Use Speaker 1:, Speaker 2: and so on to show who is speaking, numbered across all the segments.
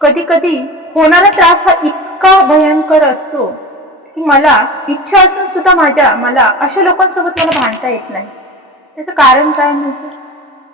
Speaker 1: कधी कधी होणारा त्रास हा इतका भयंकर असतो की मला इच्छा असून सुद्धा माझ्या मला अशा लोकांसोबत मला भांडता येत नाही. त्याचं कारण काय माहिती?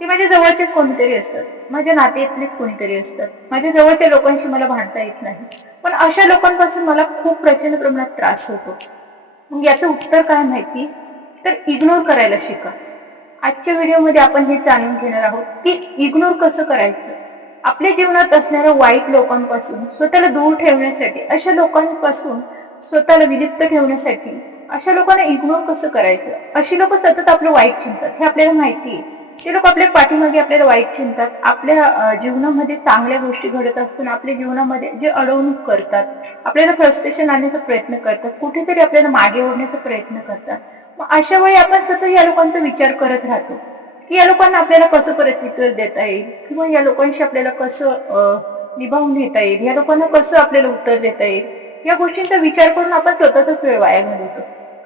Speaker 1: ते माझ्या जवळचेच कोणीतरी असतात. माझ्या नातेतलेच कोणीतरी असतात. माझ्या जवळच्या लोकांशी मला भांडता येत नाही. पण अशा लोकांपासून मला खूप प्रचंड प्रमाणात त्रास होतो. मग याचं उत्तर काय माहिती? तर इग्नोर करायला शिका. आजच्या व्हिडिओमध्ये आपण हे जाणून घेणार आहोत की इग्नोर कसं करायचं? आपल्या जीवनात असणाऱ्या वाईट लोकांपासून स्वतःला दूर ठेवण्यासाठी अशा लोकांपासून स्वतःला विलिप्त ठेवण्यासाठी अशा लोकांना इग्नोर कसं करायचं? अशी लोक सतत आपलं वाईट चिंतात हे आपल्याला माहिती आहे. ते लोक आपल्या पाठीमागे आपल्याला वाईट चिंतात आपल्या जीवनामध्ये चांगल्या गोष्टी घडत असताना आपल्या जीवनामध्ये जे अडवणूक करतात आपल्याला फ्रस्ट्रेशन आणण्याचा प्रयत्न करतात. कुठेतरी आपल्याला मागे ओढण्याचा प्रयत्न करतात. मग अशा वेळी आपण सतत या लोकांचा विचार करत राहतो. की या लोकांना आपल्याला कसं परत देता येईल? किंवा या लोकांशी आपल्याला कसं निभावून घेता येईल? या लोकांना कसं आपल्याला उत्तर देता येईल? या गोष्टींचा विचार करून आपण स्वतःचाच वेळ वाया घालवतो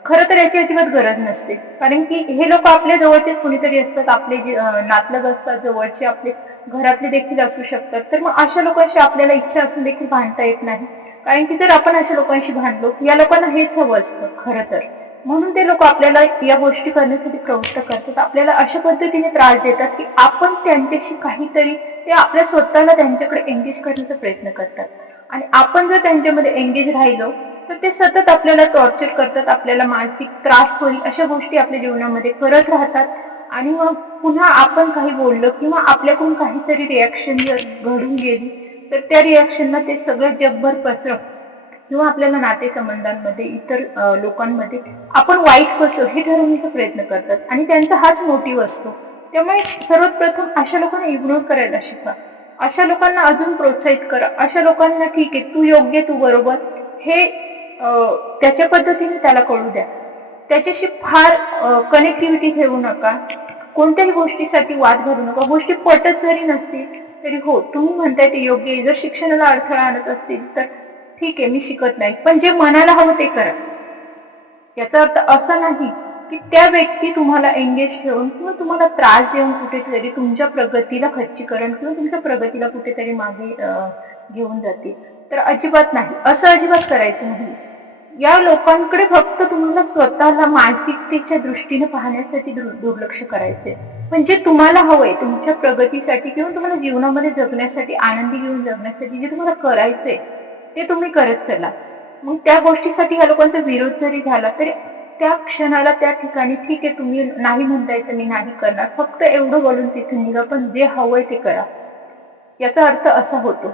Speaker 1: खरं तर याची अजिबात गरज नसते. कारण की हे लोक आपल्या जवळचेच कुणीतरी असतात. आपले जे नातलग असतात जवळचे आपले घरातले देखील असू शकतात. तर मग अशा लोकांशी आपल्याला इच्छा असून देखील भांडता येत नाही. कारण की जर आपण अशा लोकांशी भांडलो की या लोकांना हेच हवं असतं खरं तर. म्हणून ते लोक आपल्याला या गोष्टी करण्यासाठी प्रवृत्त करतात. आपल्याला अशा पद्धतीने त्रास देतात की आपण त्यांच्याशी काहीतरी ते आपल्या स्वतःला त्यांच्याकडे एंगेज करण्याचा प्रयत्न करतात. आणि आपण जर त्यांच्यामध्ये एंगेज राहिलो तर ते सतत आपल्याला टॉर्चर करतात आपल्याला मानसिक त्रास होईल अशा गोष्टी आपल्या जीवनामध्ये करत राहतात. आणि मग पुन्हा आपण काही बोललो किंवा आपल्याकडून काहीतरी रिॲक्शन जर घडून गेली तर त्या रिॲक्शनला ते सगळं जगभर पसरवतात. किंवा आपल्याला नातेसंबंधांमध्ये इतर लोकांमध्ये आपण वाईट कसं हे ठरवण्याचा प्रयत्न करतात. आणि त्यांचा हाच मोटिव्ह असतो. त्यामुळे सर्वप्रथम अशा लोकांना इग्नोर करायला शिका. अशा लोकांना अजून प्रोत्साहित करा. अशा लोकांना ठीक आहे तू योग्य तू बरोबर. हे त्याच्या पद्धतीने त्याला कळू द्या. त्याच्याशी फार कनेक्टिव्हिटी ठेवू नका. कोणत्याही गोष्टीसाठी वाद घालू नका. गोष्टी पटत जरी नसतील तरी हो तुम्ही म्हणताय ते योग्य आहे. जर शिक्षणाला अडथळा आणत असतील तर ठीक आहे मी शिकत नाही. पण जे मनाला हवं ते करा. याचा अर्थ असा नाही की त्या व्यक्ती तुम्हाला एंगेज ठेवून किंवा तुम्हाला त्रास देऊन कुठेतरी तुमच्या प्रगतीला खच्चीकरण किंवा तुमच्या प्रगतीला कुठेतरी मागे घेऊन जाते तर अजिबात नाही. असं अजिबात करायचं नाही. या लोकांकडे फक्त तुम्हाला स्वतःला मानसिकतेच्या दृष्टीने पाहण्यासाठी दुर्लक्ष करायचे पण जे म्हणजे तुम्हाला हवंय तुमच्या प्रगतीसाठी किंवा तुम्हाला जीवनामध्ये जगण्यासाठी आनंदी घेऊन जगण्यासाठी जे तुम्हाला करायचंय ते तुम्ही करत चला. मग त्या गोष्टीसाठी ह्या लोकांचा विरोध जरी झाला तरी त्या क्षणाला त्या ठिकाणी ठीक आहे तुम्ही नाही म्हणताय तर मी नाही करणार. फक्त एवढं बोलून तिथे निघा पण जे हवंय ते करा. याचा अर्थ असा होतो.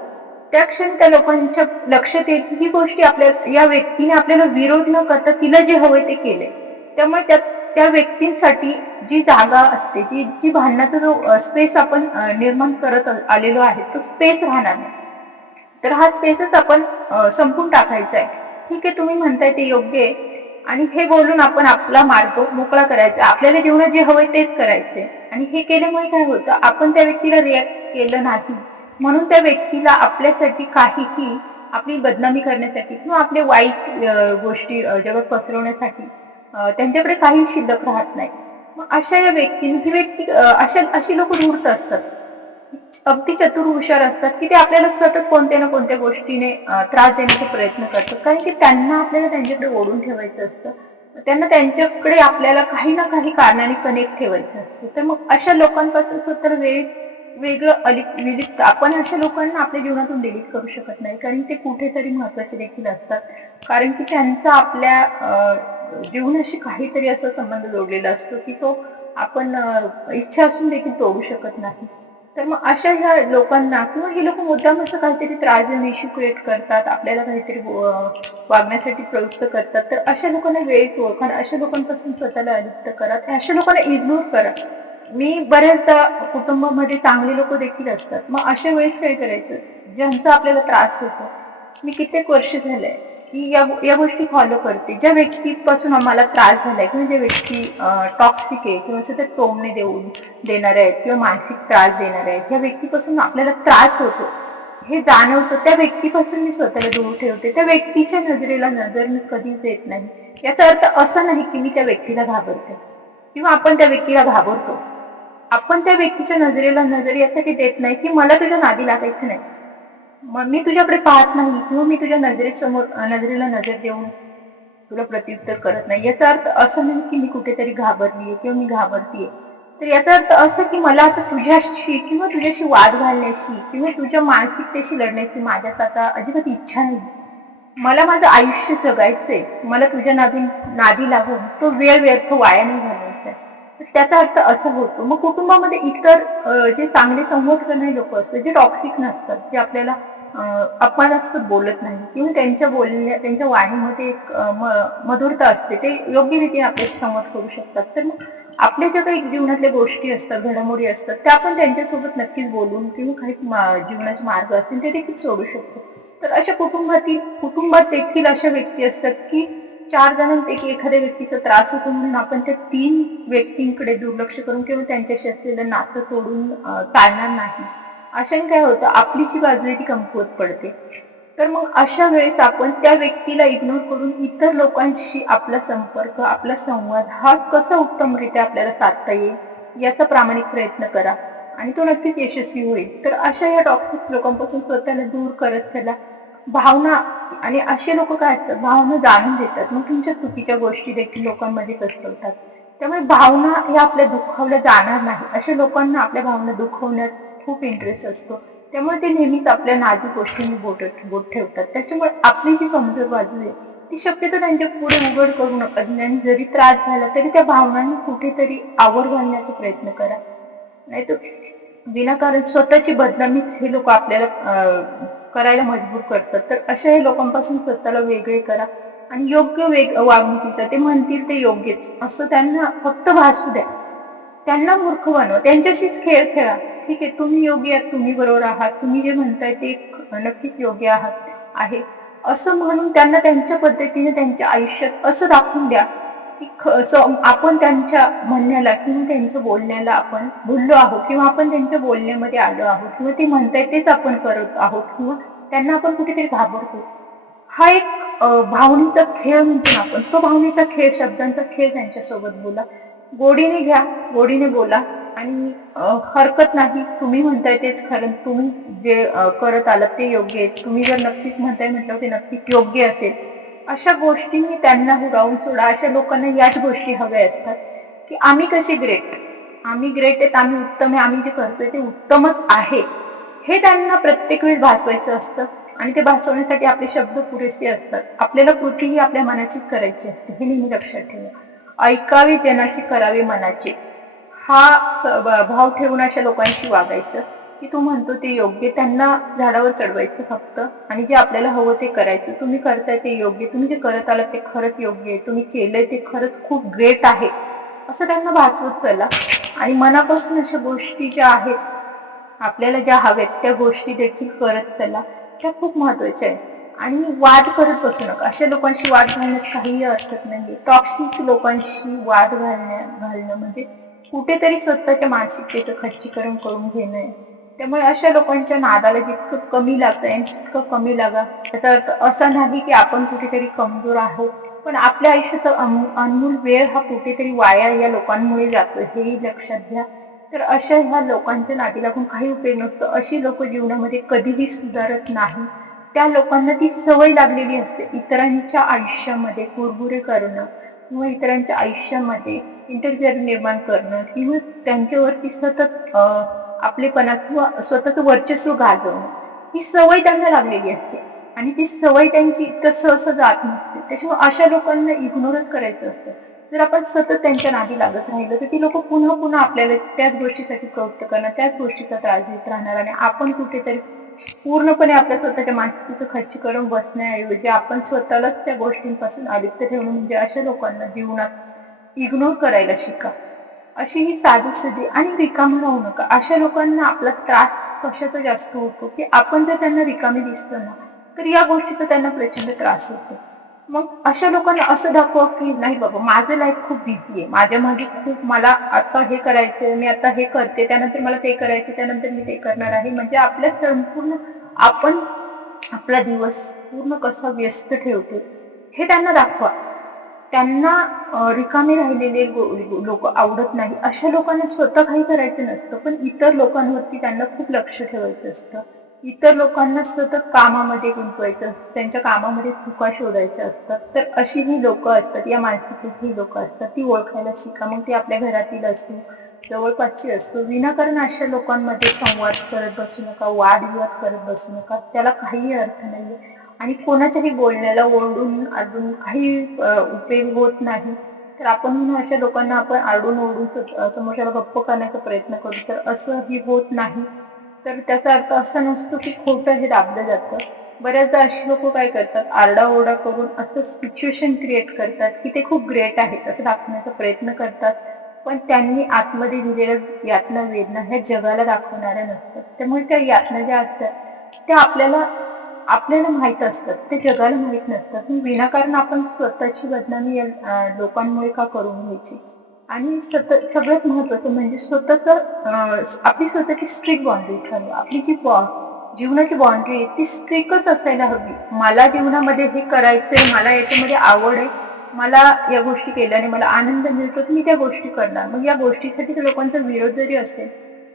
Speaker 1: त्या क्षणी त्या लोकांच्या लक्षात येईल की ही गोष्टी आपल्या या व्यक्तीने आपल्याला विरोध न करता तिला जे हवंय ते केले त्यामुळे त्या त्या व्यक्तींसाठी जी जागा असते जी जी भांडणाचा जो स्पेस आपण निर्माण करत आलेलो आहे तो स्पेस राहणार नाही. तर हा स्पेसच आपण संपून टाकायचा आहे ठीक आहे तुम्ही म्हणताय ते योग्य आहे. आणि हे बोलून आपण आपला मार्ग मोकळा करायचा. आपल्याला जीवनात जे हवंय तेच करायचंय. आणि हे केल्यामुळे काय होतं? आपण त्या व्यक्तीला रिॲक्ट केलं नाही. म्हणून त्या व्यक्तीला आपल्यासाठी काहीही आपली बदनामी करण्यासाठी किंवा आपले वाईट गोष्टी जगात पसरवण्यासाठी त्यांच्याकडे काही शिल्लक राहत नाही. मग अशा या व्यक्तीने ही व्यक्ती अशा अशी लोक धूर्त असतात. अगदी चतुर हुशार असतात की ते आपल्याला सतत कोणत्या ना कोणत्या गोष्टीने त्रास देण्याचा प्रयत्न करतात. कारण की त्यांना आपल्याला त्यांच्याकडे ओढून ठेवायचं असतं. त्यांना त्यांच्याकडे आपल्याला काही ना काही कारणाने कनेक्ट ठेवायचं असतं. तर मग अशा लोकांपासून तर वेळ वेगळं अलिक विलिप्त आपण अशा लोकांना आपल्या जीवनातून डिलीट करू शकत नाही. कारण ते कुठेतरी महत्त्वाचे देखील असतात. कारण की त्यांचा आपल्या जीवनाशी काहीतरी असा संबंध जोडलेला असतो की तो आपण इच्छा असून देखील तोडू शकत नाही. तर मग अशा ह्या लोकांना किंवा हे लोक मुद्दाम असं काहीतरी त्रास देऊन इश्यू क्रिएट करतात आपल्याला काहीतरी वागण्यासाठी प्रवृत्त करतात तर अशा लोकांना वेळीच ओळखा अशा लोकांपासून स्वतःला अलिप्त करा अशा लोकांना इग्नोर करा. मी बऱ्याचदा कुटुंबामध्ये चांगले लोक देखील असतात. मग अशा वेळेस काय करायचं? ज्यांचा आपल्याला त्रास होतो. मी कित्येक वर्ष झालंय. की या या गोष्टी फॉलो करते. ज्या व्यक्तीपासून आम्हाला त्रास झालाय किंवा ज्या व्यक्ती टॉक्सिक आहे किंवा सतत टोमणे देऊन देणार आहेत किंवा मानसिक त्रास देणार आहेत या व्यक्तीपासून आपल्याला त्रास होतो. हे जाणवतं. त्या व्यक्तीपासून मी स्वतःला दूर ठेवते. त्या व्यक्तीच्या नजरेला नजर मी कधीच देत नाही. याचा अर्थ असा नाही की मी त्या व्यक्तीला घाबरते किंवा आपण त्या व्यक्तीला घाबरतो. आपण त्या व्यक्तीच्या नजरेला नजर यासाठी देत नाही की मला तुझ्या नादी लागायचं नाही. मग मी तुझ्याकडे पाहत नाही किंवा मी तुझ्या नजरेसमोर नजरेला नजर देऊन तुला प्रत्युत्तर करत नाही. याचा अर्थ असं नाही की मी कुठेतरी घाबरलीये किंवा मी घाबरतीये. तर याचा अर्थ असं की मला आता तुझ्याशी किंवा तुझ्याशी वाद घालण्याची किंवा तुझ्या मानसिकतेशी लढण्याची माझ्यात आता अजिबात इच्छा नाही. मला माझं आयुष्य जगायचंय. मला तुझ्या नादी नादी लागून तो वेळ व्यर्थ वाया नाही घालवायचा त्याचा अर्थ असा होतो मग कुटुंबामध्ये इतर जे चांगले संवाद करणारे लोक असतात जे टॉक्सिक नसतात जे आपल्याला अपमानास्पद बोलत नाही किंवा त्यांच्या बोलण्या त्यांच्या वाणीमध्ये एक मधुरता असते ते योग्य रीतीने आपल्याशी संवाद करू शकतात. तर मग आपल्या ज्या काही जीवनातल्या गोष्टी असतात घडामोडी असतात त्या आपण त्यांच्यासोबत नक्कीच बोलून किंवा काही जीवनाचे मार्ग असतील ते देखील सोडू शकतो तर अशा कुटुंबातील कुटुंबात देखील अशा व्यक्ती असतात की चार जणांपैकी एखाद्या व्यक्तीचा त्रास होतो म्हणून आपण त्या तीन व्यक्तींकडे दुर्लक्ष करून किंवा त्यांच्याशी असलेलं नातं तोडून चालणार नाही. अशाने काय होतं आपली जी बाजू आहे ती कमकुवत पडते. तर मग अशा वेळेस आपण त्या व्यक्तीला इग्नोर करून इतर लोकांशी आपला संपर्क आपला संवाद हा कसा उत्तमरित्या आपल्याला साधता येईल याचा प्रामाणिक प्रयत्न करा आणि तो नक्कीच यशस्वी होईल. तर अशा या टॉक्सिक लोकांपासून स्वतःला दूर करत चला. भावना आणि असे लोक काय असतात? भावना जाणून देतात. मग तुमच्या चुकीच्या गोष्टी देखील लोकांमध्ये पसरवतात. त्यामुळे भावना या आपल्या दुखावल्या जाणार नाही. अशा लोकांना आपल्या भावना दुखवण्यात खूप इंटरेस्ट असतो. त्यामुळे ते नेहमीच आपल्या नाजूक गोष्टींनी बोट बोट ठेवतात. त्याच्यामुळे आपली जी कमजोर बाजू आहे ती शक्यतो त्यांच्या पुढे उघड करू नका. आणि जरी त्रास झाला तरी त्या भावनांनी कुठेतरी आवर घालण्याचा प्रयत्न करा. नाही तर विनाकारण स्वतःची बदनामीच हे लोक आपल्याला करायला मजबूर करतात. तर अशा हे लोकांपासून स्वतःला वेगळे करा आणि योग्य वेग वागणुकीचं ते म्हणतील ते योग्यच. असं त्यांना फक्त भासू द्या. त्यांना मूर्ख बनवा. त्यांच्याशीच खेळ खेळा. ठीक आहे तुम्ही योग्य आहात तुम्ही बरोबर आहात. तुम्ही जे म्हणताय ते नक्कीच योग्य आहात आहे. असं म्हणून त्यांना त्यांच्या पद्धतीने त्यांच्या आयुष्यात असं दाखवून द्या आपण त्यांच्या म्हणण्याला किंवा त्यांच्या बोलण्याला आपण भुललो आहोत किंवा आपण त्यांच्या बोलण्यामध्ये आलो आहोत किंवा ते म्हणताय तेच आपण करत आहोत किंवा त्यांना आपण कुठेतरी घाबरतो. हा एक भावनेचा खेळ म्हणतो ना आपण. तो भावनेचा खेळ शब्दांचा खेळ त्यांच्यासोबत बोला. गोडीने घ्या गोडीने बोला. आणि हरकत नाही. तुम्ही म्हणताय तेच खरं. तुम्ही जे करत आलात ते योग्य आहे. तुम्ही जर नक्कीच म्हणताय म्हटलं ते नक्कीच योग्य असेल. अशा गोष्टींनी त्यांना हुरावून सोडा. अशा लोकांना याच गोष्टी हव्या असतात की आम्ही कसे ग्रेट आम्ही ग्रेट आहेत आम्ही उत्तम आहे आम्ही जे करतोय ते उत्तमच आहे. हे त्यांना प्रत्येक वेळी भासवायचं असतं आणि ते भासवण्यासाठी आपले शब्द पुरेसे असतात. आपल्याला कृती ही आपल्या मनाचीच करायची असते हे नेहमी लक्षात ठेवा. ऐकावे जनाची करावे मनाचे. हा भाव ठेवून अशा लोकांशी वागायचं. की तू म्हणतो ते योग्य त्यांना झाडावर चढवायचं फक्त. आणि जे आपल्याला हवं ते करायचं. तुम्ही करताय ते योग्य तुम्ही जे करत आलात ते खरंच योग्य आहे. तुम्ही केलंय ते खरंच खूप ग्रेट आहे. असं त्यांना भासवत चला. आणि मनापासून अशा गोष्टी ज्या आहेत आपल्याला ज्या हव्यात त्या गोष्टी देखील करत चला. त्या खूप महत्त्वाच्या आहेत. आणि वाद करत बसू नका. अशा लोकांशी वाद घालण्यात काहीही अर्थच नाही टॉक्सिक लोकांशी वाद घालण्या घालणं म्हणजे कुठेतरी स्वतःच्या मानसिकतेचं खच्चीकरण करून घेणं आहे. त्यामुळे अशा लोकांच्या नादाला जितकं कमी लागतं तितकं कमी लागा त्याचा अर्थ असा नाही की आपण कुठेतरी कमजोर आहोत. पण आपल्या आयुष्याचा अनमोल वेळ हा कुठेतरी वाया या लोकांमुळे जातो हेही लक्षात घ्या. तर अशा ह्या लोकांच्या नादी लागून काही उपयोग नसतो. अशी लोक जीवनामध्ये कधीही सुधारत नाही. त्या लोकांना ती सवय लागलेली असते इतरांच्या आयुष्यामध्ये कुरबुरे करणं किंवा इतरांच्या आयुष्यामध्ये इंटरफिअर निर्माण करणं. किंवा त्यांच्यावरती सतत आपलेपणा किंवा स्वतःचं वर्चस्व गाजवणं ही सवय त्यांना लागलेली असते. आणि ती सवय त्यांची इतकं सहसं जात नसते. त्याच्यामुळे अशा लोकांना इग्नोरच करायचं असतं. जर आपण सतत त्यांच्या नादी लागत राहिलो तर ती लोक पुन्हा पुन्हा आपल्याला त्याच गोष्टीसाठी कौतुक करणार त्याच गोष्टीचा त्रास देत राहणार. आणि आपण कुठेतरी पूर्णपणे आपल्या स्वतःच्या मानसिकतेचं खच्चीकरण बसण्याऐवजी आपण स्वतःलाच त्या गोष्टींपासून अलिप्त ठेवणं म्हणजे अशा लोकांना जीवनात इग्नोर करायला शिका. अशी ही साधी सुधी आणि रिकामी राहू नका. अशा लोकांना आपला त्रास कशाचा जास्त होतो की आपण जर त्यांना रिकामी दिसतो ना तर या गोष्टीचा त्यांना प्रचंड त्रास होतो. मग अशा लोकांना असं दाखवा की नाही बाबा माझं लाईफ खूप बिझी आहे. माझ्या मागे खूप मला आता हे करायचं मी आता हे करते त्यानंतर मला ते करायचं त्यानंतर मी ते करणार आहे. म्हणजे आपल्या संपूर्ण आपण आपला दिवस पूर्ण कसा व्यस्त ठेवतो हे त्यांना दाखवा. त्यांना रिकामे राहिलेले लोक आवडत नाही. अशा लोकांना स्वतः काही करायचं नसतं पण इतर लोकांवरती त्यांना खूप लक्ष ठेवायचं असतं. इतर लोकांना सतत कामामध्ये गुंतवायचं असतं त्यांच्या कामामध्ये चुका शोधायच्या असतात तर अशी ही लोक असतात या मानसिकतेची ही लोक असतात ती ओळखायला शिका. मग ती आपल्या घरातील असो जवळपासची असो विनाकारण अशा लोकांमध्ये संवाद करत बसू नका वादविवाद करत बसू नका. त्याला काहीही अर्थ नाहीये. आणि कोणाच्याही बोलण्याला ओरडून अडून काही उपयोग होत नाही. तर आपण म्हणून अशा लोकांना आपण आडून ओढून समोरच्याला गप्प करण्याचा प्रयत्न करू. तर असंही होत नाही. तर त्याचा अर्थ असा नसतो की खोटं हे दाबलं जातं. बऱ्याचदा अशी लोक काय करतात? आरडाओरडा करून असं सिच्युएशन क्रिएट करतात की ते खूप ग्रेट आहेत असं दाखवण्याचा प्रयत्न करतात. पण त्यांनी आतमध्ये दिलेल्या यातना वेदना ह्या जगाला दाखवणाऱ्या नसतात. त्यामुळे त्या यातना ज्या असतात त्या आपल्याला आपल्याला माहीत असतात ते जगाला माहीत नसतात पण विनाकारण आपण स्वतःची बदनामी या लोकांमुळे का करून घ्यायची आणि सतत सगळ्यात महत्वाचं म्हणजे स्वतःच आपली स्वतःची स्ट्रिक बाउंड्री ठरवा. आपली जी बॉ- जीवनाची बाउंड्री आहे ती स्ट्रिकच असायला हवी. मला जीवनामध्ये हे करायचंय मला याच्यामध्ये आवड आहे मला या गोष्टी केल्याने मला आनंद मिळतो तर मी त्या गोष्टी करणार. मग या गोष्टीसाठी लोकांचा विरोध जरी असेल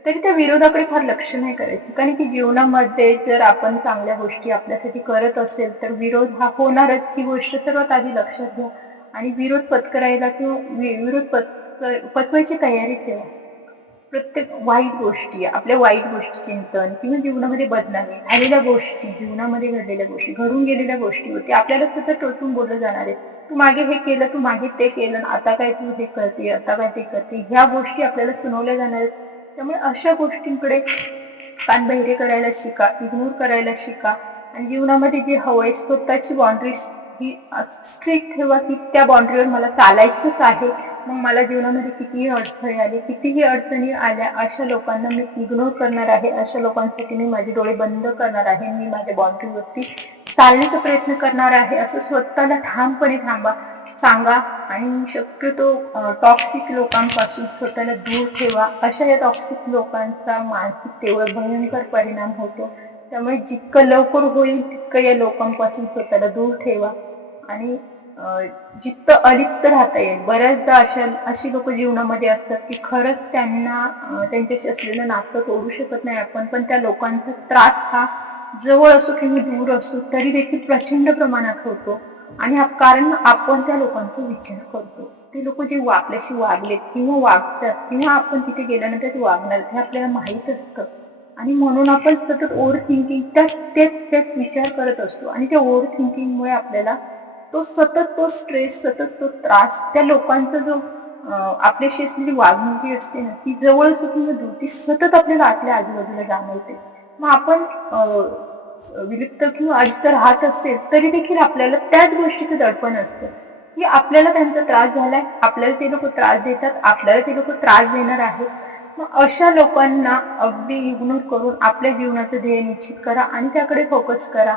Speaker 1: तरी त्या विरोधाकडे फार लक्ष नाही करायचं. कारण की जीवनामध्ये जर आपण चांगल्या गोष्टी आपल्यासाठी करत असेल तर विरोध हा होणारच. ही गोष्ट सर्वात आधी लक्षात घ्या. आणि विरोध पत्करायला किंवा वि- विरोध पत्क पत्वायची तयारी ठेवा. प्रत्येक वाईट गोष्टी आपल्या वाईट गोष्टी चिंतन किंवा जीवनामध्ये बदनामी झालेल्या गोष्टी जीवनामध्ये घडलेल्या गोष्टी घडून गेलेल्या गोष्टी होती आपल्याला सुद्धा टोचून बोललं जाणार आहे. तू मागे हे केलं तू मागे ते केलं आता काय तू हे करते आता काय ते करते ह्या गोष्टी आपल्याला सुनावल्या जाणार आहेत. त्यामुळे अशा गोष्टींकडे कानबहिरे करायला शिका इग्नोर करायला शिका. आणि जीवनामध्ये जे हवंय स्वतःची बाउंड्रीज ही स्ट्रिक्ट ठेवा की त्या बाउंड्रीवर मला चालायचंच आहे. मग मला जीवनामध्ये कितीही अडथळे आले कितीही अडचणी आल्या अशा लोकांना मी इग्नोर करणार आहे. अशा लोकांसाठी मी माझे डोळे बंद करणार आहे. मी माझ्या बाउंड्रीवरती चालण्याचा प्रयत्न करणार आहे. असं स्वतःला ठामपणे थांबा. सांगा आणि शक्यतो टॉक्सिक लोकांपासून स्वतःला दूर ठेवा. अशा या टॉक्सिक लोकांचा मानसिकतेवर भयंकर परिणाम होतो. त्यामुळे जितकं लवकर होईल तितकं या लोकांपासून स्वतःला दूर ठेवा. आणि जितकं अलिप्त राहता येईल. बऱ्याचदा अशा अशी लोक जीवनामध्ये असतात की खरंच त्यांना त्यांच्याशी असलेलं नातं तोडू शकत नाही आपण. पण त्या लोकांचा त्रास हा जवळ असो किंवा दूर असो तरी देखील प्रचंड प्रमाणात होतो. आणि हा- कारण आपण त्या लोकांचा विचार करतो. ते लोक जे आपल्याशी वागलेत किंवा वागतात किंवा आपण तिथे गेल्यानंतर ते वागणार हे आपल्याला माहीत असतं. आणि म्हणून आपण सतत ओव्हर थिंकिंग त्याच तेच तेच विचार करत असतो. आणि त्या ओव्हर थिंकिंगमुळे आपल्याला तो सतत तो स्ट्रेस सतत तो त्रास त्या लोकांचा जो आपल्याशी असलेली वागणुकी असते ना ती जवळ असो किंवा दूर ती सतत आपल्याला आतल्या आजूबाजूला जाणवते. मग आपण विलिप्त किंवा अलिप्त राहत असेल तरी देखील आपल्याला त्याच गोष्टीचं दडपण असतं. की आपल्याला त्यांचा त्रास झालाय आपल्याला ते लोक त्रास देतात आपल्याला ते लोक त्रास देणार आहेत. मग अशा लोकांना अगदी इग्नोर करून आपल्या जीवनाचं ध्येय निश्चित करा आणि त्याकडे फोकस करा.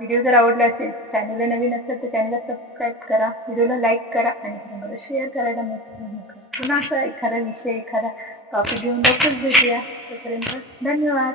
Speaker 1: व्हिडिओ जर आवडला असेल चॅनलला नवीन असेल तर चॅनलला सबस्क्राईब करा व्हिडिओला लाईक करा आणि तुम्हाला शेअर करायला विसरू नका. पुन्हा असा एखादा विषय एखादा टॉपिक घेऊन लवकरच भेटूया. तोपर्यंत धन्यवाद.